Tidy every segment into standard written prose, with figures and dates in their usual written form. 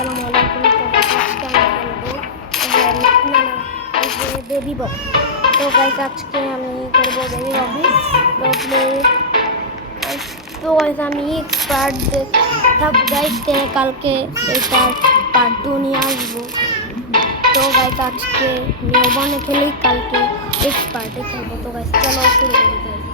আসসালামু আলাইকুম। তো আজকে আমি খেলবো বেবি বব। তো গাইস আজকে আমি করবো বেবি ববি তো প্লে। তো গাইস আমি এক্সপার্ট থাক গাইস, কালকে এটার পার্ট 2 নিয়ে আসবো। তো গাইস আজকে নিউবনে খেলি, কালকে এক্সপার্টে খেলবো। তো গাইস চলো শুরু করি গাইস।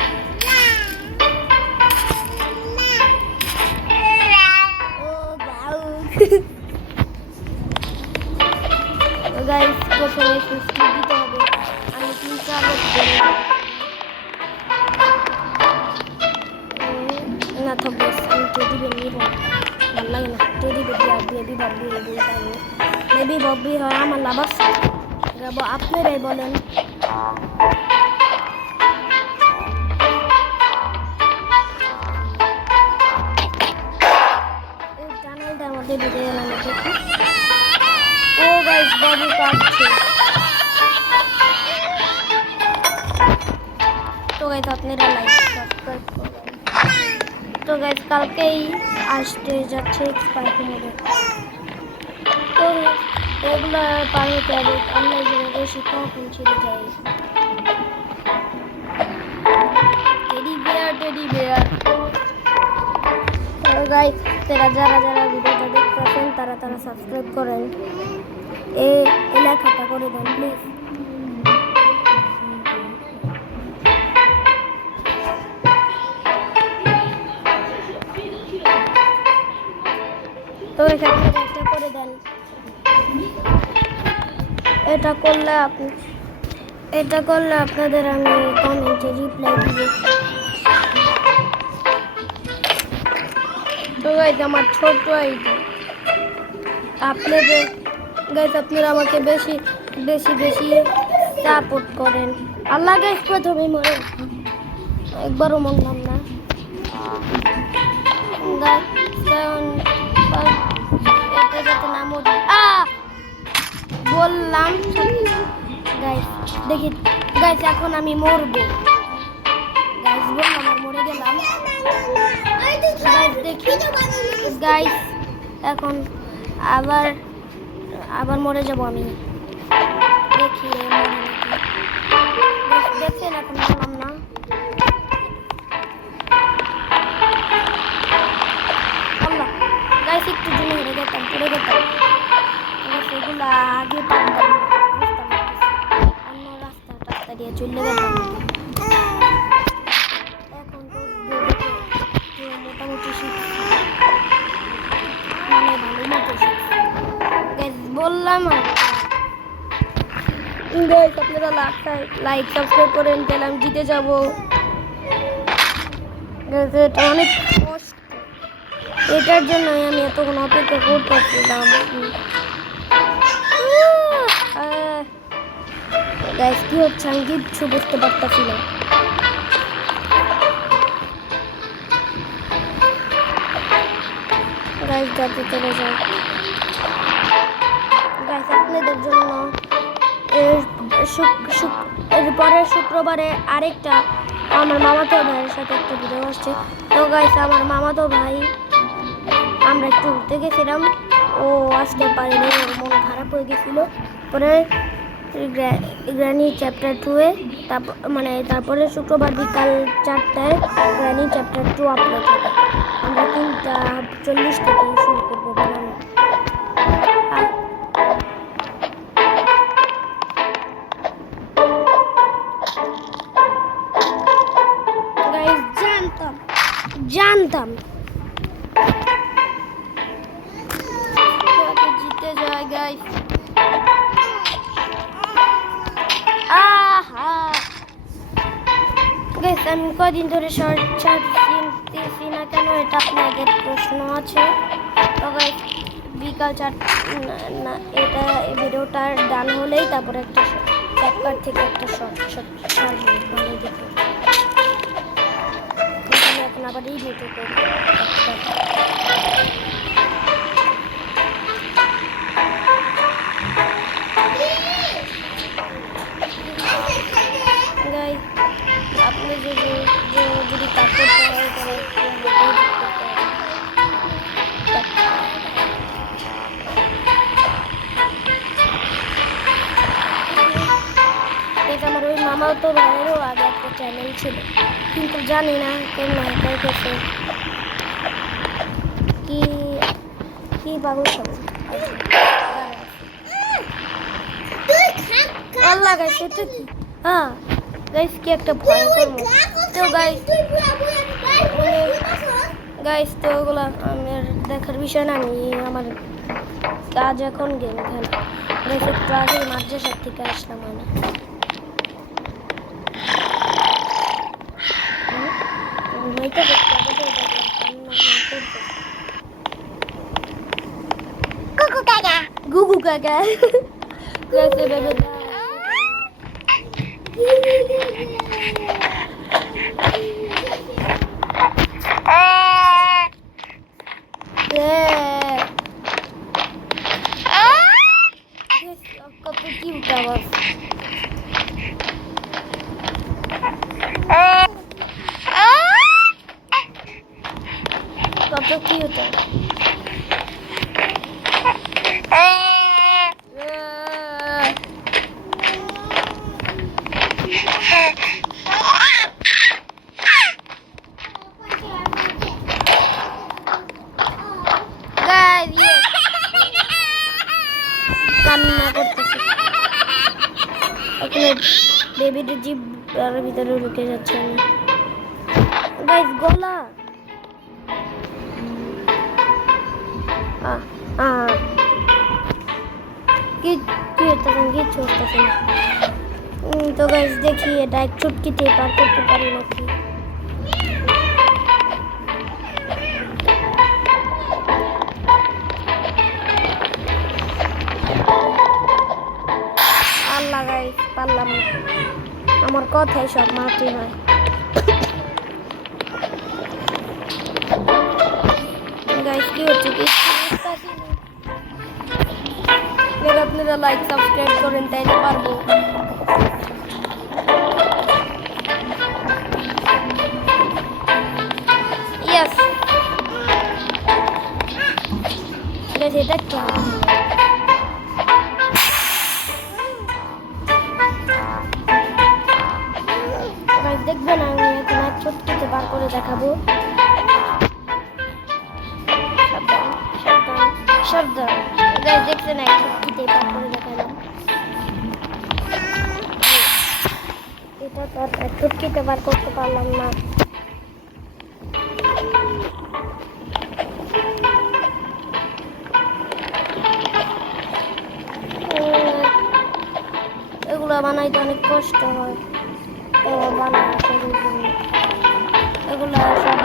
তো গাইস প্রথমে সুস্কি দিতে হবে। আমি 3-4 করে না থাকবো, আমি টেডি বের নিব, ভালো লাগে না। টেডি বের দিয়ে বেবি ববি রেডি থাকবো। বেবি ববি হয় আমার লাভ আছে, আপনারাই বলেন। এই চ্যানেলটার মধ্যে ঢুকে গেলাম দেখি। ও গাইস বাবু কাটছে। তো গাইস আপনারা লাইক সাবস্ক্রাইব করবেন। তো গাইস কালকেই আসতে যাচ্ছে এক্সপার্ট মোডে। তো এগুলো পার হতে হবে, আমরা বেশি কখন ছেড়ে যাই। Teddy bear. তো গাইস যারা ভিডিওটা দেখতেছেন তারা সাবস্ক্রাইব করেন, এই লেখাটা করে দেন প্লিজ। তো এখানে একটা করে দেন। এটা করলে আপনাদের আমি কমেন্টে রিপ্লাই দিব। তো গাইস আমার ছোট আইডি, আপনারা আমাকে বেশি সাপোর্ট করেন। আল্লাহ গাইস প্রথমে মরে একবারও মরলাম না। এটা যাতে না মরি বললাম গাইস। দেখি গাইস এখন আমি মরবো গাইস, বললাম আর মরে গেলাম গাইস। দেখি গাইস এখন আবার মরে যাব আমি। দেখি দেখছেন এখন বললাম না। আল্লাহ গাইস একটু জন্য হেরে যেতাম, পড়ে যেতাম। সেগুলো আগে পারতাম, অন্য রাস্তা দিয়ে চলে যেতাম। এখন তো মোটামুটি শিখছি, মানে ভালো মতো শিখছি বললাম। আপনারা লাইক সাবস্ক্রাইব করেন, তাহলে আমি জিতে যাবো। এটা অনেক কষ্ট, এটার জন্য আমি এতক্ষণ অপেক্ষা করতেছিলাম। গাইস কি হচ্ছে আমি কিচ্ছু বুঝতে পারতেছি না। গাইস যাতে চলে যাও গাইস আপনাদের জন্য। এরপরে শুক্রবারে আরেকটা আমার মামাতো ভাইয়ের সাথে একটা ভিডিও আসছে। তো গাইস আমার মামাতো ভাই, আমরা একটু ঘুরতে গেছিলাম, ও আসতে পারেনি, ওর মন খারাপ হয়ে গেছিলো। পরে গ্র্যানি চ্যাপ্টার 2-এ তারপরে শুক্রবার বিকাল 4টায় গ্র্যানি চ্যাপ্টার 2 আপলোড হবে। আমরা 3:40 থেকে শুরু করবো বানানো। গাইস জানতাম জিতে যায় গাইস। গাইস আমি কদিন ধরে শর্ট ছাড়তেছি না কেন, এটা আপনাদের প্রশ্ন আছে। তো গাইস বিকাল 4 না, এটা ভিডিওটার ডান হলেই তারপরে একটা ক্যাপকাট থেকে একটা শর্ট ছাড়বো বানিয়ে দিতে। এখন আবার এই ভিডিও করি। আপনি যদি কাপড় মামাতো ভাইয়েরও আগে একটা চ্যানেল ছিল, কিন্তু জানি না কেমন হয়ে গেছে। কি কি পাগল সব আল্লাহ গাইস, এটা কি? হ্যাঁ গাইস, কি একটা ভয়ঙ্কর মুখ। তো গাইস গাইস তো ওগুলো আমার দেখার বিষয় না, আমি আমার কাজ এখন গেম খেলা। গাইস একটু আগে মাদ্রাসার থেকে আসলাম আমি। ঘুমাইতে গুগু কাকা গাইস এভাবে কত কিউট আওয়াজ। কত কিউট। কান্না করতেছে, ওখানে বেবির জিভ আর ভিতরে ঢুকে যাচ্ছে। গাইস গলা কি কি হচ্ছে, কিছু হচ্ছে না। তো গাইস দেখি এটা এক চুটকিতে পার করতে পারি নাকি। আল্লাহ গাইস পারলাম না, আমার কথাই সব মাটি হয়। গাইস কি হচ্ছে কি আপনারা লাইক সাবস্ক্রাইব করেন তাইলে পারবো। ইয়েস গাইস এটা কি দেখবেন, আমি এখন এক চুটকিতে বার করে দেখাবো। সাবধান গাইস, দেখছেন এক চুটকিতে বার করে দেখালাম। এটা তো এক চুটকিতে বার করতে পারলাম না। এগুলো বানাইতে অনেক কষ্ট হয়, এগুলো সব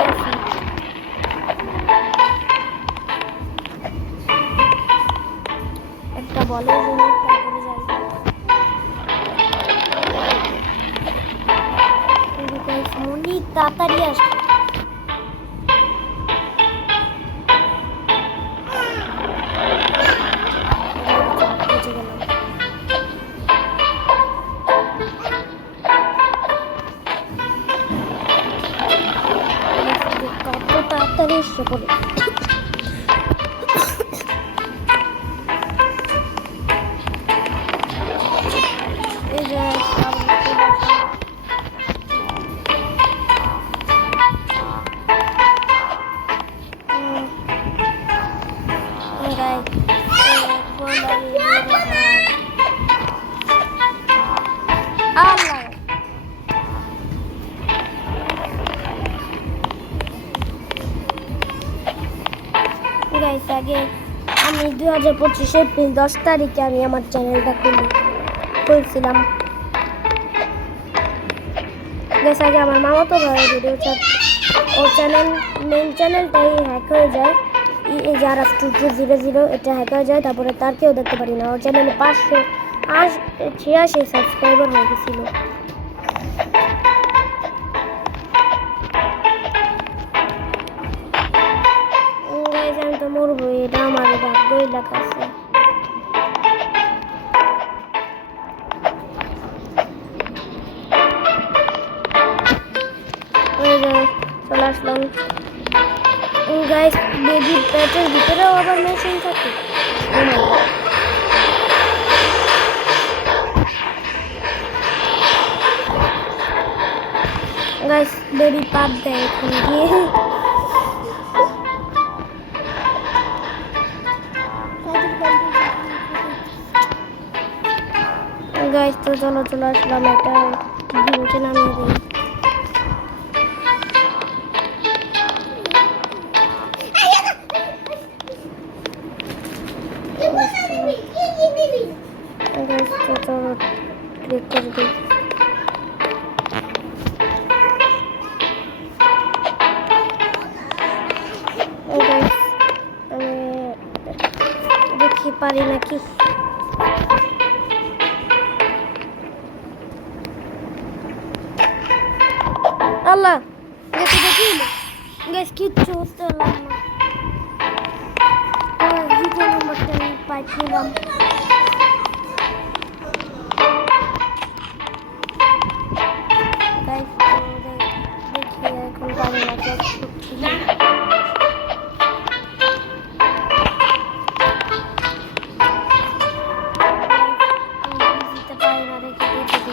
একটা বলে মনি তাড়াতাড়ি আসে। তাড়াতাড়ি এসে পড়ে। এই যে গাইস আগে আমি 2025 এপ্রিল 10 তারিখে আমি আমার চ্যানেলটা খুলছিলাম। গাইস আগে আমার মামাতো ভাই ভিডিও ও চ্যানেল মেইন চ্যানেলটাই হ্যাক হয়ে যায়, এই যে RF2200 এটা হ্যাক হয়ে যায়, তারপরে তার কেউ দেখতে পারি না। ওর চ্যানেলে 586 সাবস্ক্রাইবার হয়ে গেছিল। আমি তো মরবো, এটা আমার ভাগ্যই লেখা আছে। চলে আসলাম গাইস, বেবির পেটের ভিতরেও আবার মেশিন থাকে। গাইস বেবি পাত দেয় এখন গিয়ে গাইস তো চলো চলে আসলাম একটা ভিডিওতে নামিয়ে দিই গাইস তো চলো ক্লিক করে দিই গাইস আমি দেখি পারি নাকি আল্লাহ দেখি দেখি গাইস কিচ্ছু হচ্ছে না দ্বিতীয় নম্বরটা আমি পাইছিলাম গাইস দেখি এখন পারি না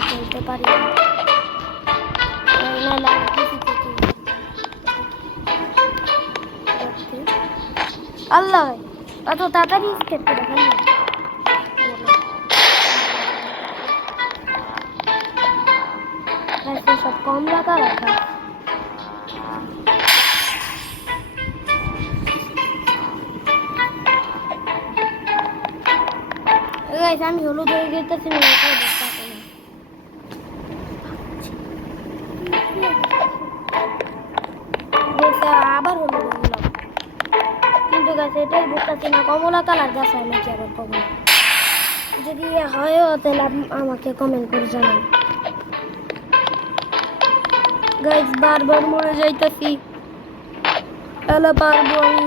খেলতে পারি না আল্লাহ এত তাড়াতাড়ি স্কেপ করে ফেললাম সব কম রাখা আমি হলুদ হয়ে গেতেছি আবার হলুদ হয়ে গেলাম কিন্তু গাছ এটাই বুঝতেছি না কমলা কালার গাছ হয় নাকি আবার কমলা যদি হয় তাহলে আমাকে কমেন্ট করে জানান গাইস বারবার মরে যাইতেছি তাহলে পারবো আমি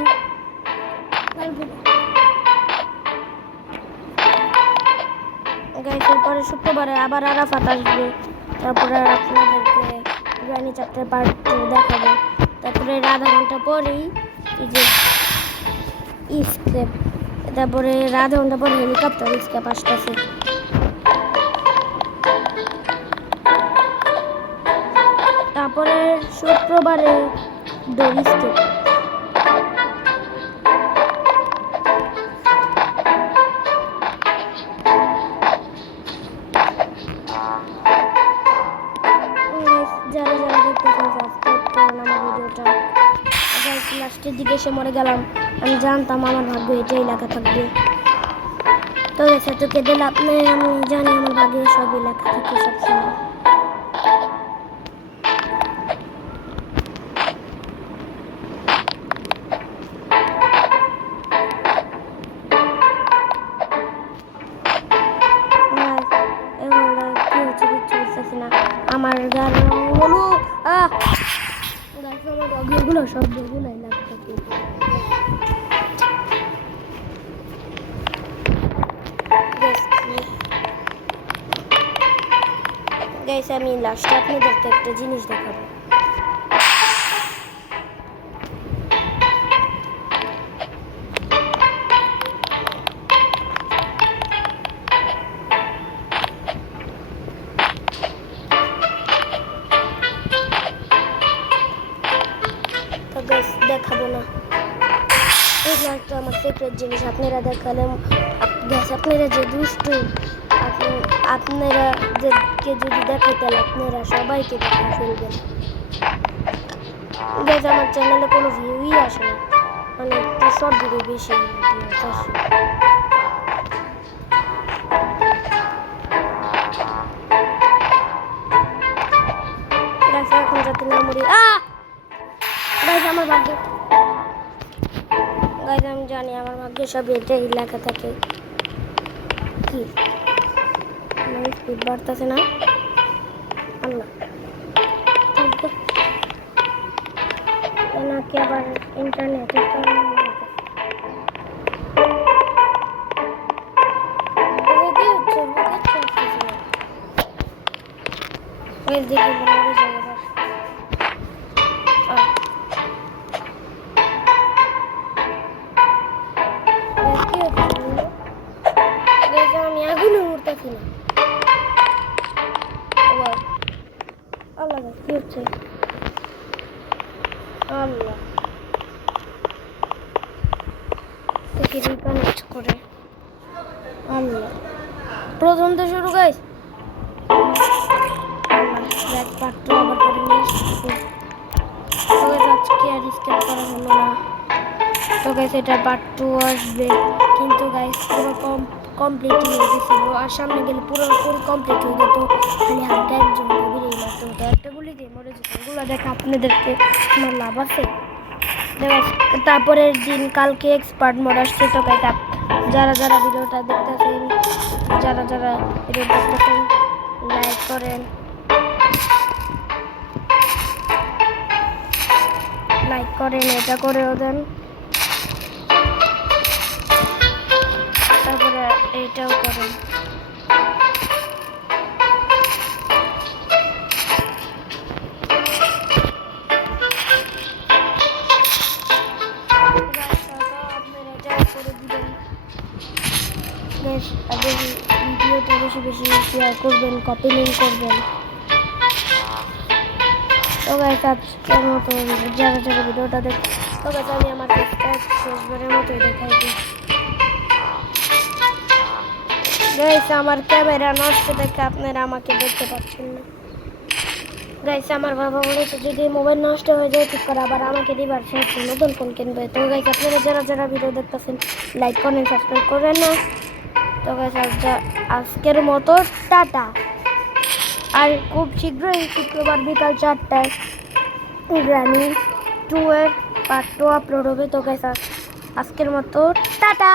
গাইস এরপরে শুক্রবারে আবার আরাফাত আসবে তারপরে আপনাদেরকে গ্রানি চ্যাপ্টার পার্ট 2 দেখাবো তারপরে আধা ঘন্টা পরেই এই যে স্কেপ তারপরে আধা ঘন্টা পরে হেলিকপ্টার স্কেপ আসতেছে তারপরে শুক্রবারে দড়ি স্কেপ যারা যারা দেখতেছেন সাবস্ক্রাইব করুন আমার ভিডিওটা লাস্টের দিকে এসে মরে গেলাম আমি জানতাম আমার ভাগ্য এটাই লেখা থাকবে তো এসে তো কেঁদে লাভ নেই আমি জানি আমার ভাগ্যে সবই লেখা থাকে সবসময় আমার গান হলো গাছগুলো সব বেগুলাই লাগতেছে গাইস আমি লাস্টে আপনাদেরকে একটা জিনিস দেখাবো দেখাবো না এগুলো একটা আমার সিক্রেট জিনিস আপনারা দেখালে আপনারা যে দুষ্টু আপনারা যদি দেখাইতে আপনারা সবাইকে দেখে ফেলবেন গাইস আমার চ্যানেলে কোনো ভিউই আসে না মানে একটু শর্ট ভিডিও বেশি আসে এখন যাতে না মরি গাইস আমার ভাগ্যে গাইস আমি জানি আমার ভাগ্যে সব এটাই লেখা থাকে কি আমার স্পিড বাড়তেছে না আল্লাহ নাকি আবার ইন্টারনেটের কারণে আমি আগুনে উঠতেছি না আল্লাহ কি হচ্ছে রিকানেক্ট করে আল্লাহ প্রথম তো শুরু গাইস ব্যাক পার্ট টু আবার করে নিয়ে তো গাইস আজকে আর স্কিপ করা হলো না তো গাইস এটা পার্ট টু আসবে কিন্তু গাইস পুরো কমপ্লিট হয়ে গেছিল আর সামনে গেলে পুরো কমপ্লিট হয়ে যেত খালি হালকা একজন বেরিয়ে মারতে হতো একটা গুলি দিয়ে মরে যেত ওগুলো দেখে আপনাদেরকে আমার লাভ আছে তারপরের দিন কালকে এক্সপার্ট মোড আসছে তো গাইস যারা যারা ভিডিওটা দেখতেছেন যারা যারা ভিডিও দেখতেছেন লাইক করেন এটা করেও দেন তারপরে এইটাও করেন ভিডিওটা বেশি বেশি শেয়ার করবেন কপি লিঙ্ক করবেন তো গাইস আজকের মতো যারা যারা ভিডিওটা দেখে তো গাইস আমি আমার শেষবারের মতোই দেখাই দিই গাইস আমার ক্যামেরা নষ্ট দেখে আপনারা আমাকে দেখতে পাচ্ছেন না গাইস আমার বাবা বলেছে যদি মোবাইল নষ্ট হয়ে যায় ঠিক করে আবার আমাকে দিবার সে নতুন ফোন কিনবে তো গাইস আপনারা যারা যারা ভিডিও দেখতেছেন লাইক করেন সাবস্ক্রাইব করেন না তো গাইস আজকের মতো টাটা আর খুব শীঘ্রই শুক্রবার বিকাল 4টায় গ্রানি 2 এর পার্ট 2 আপলোড হবে তো গাইস আজকের মতো টাটা।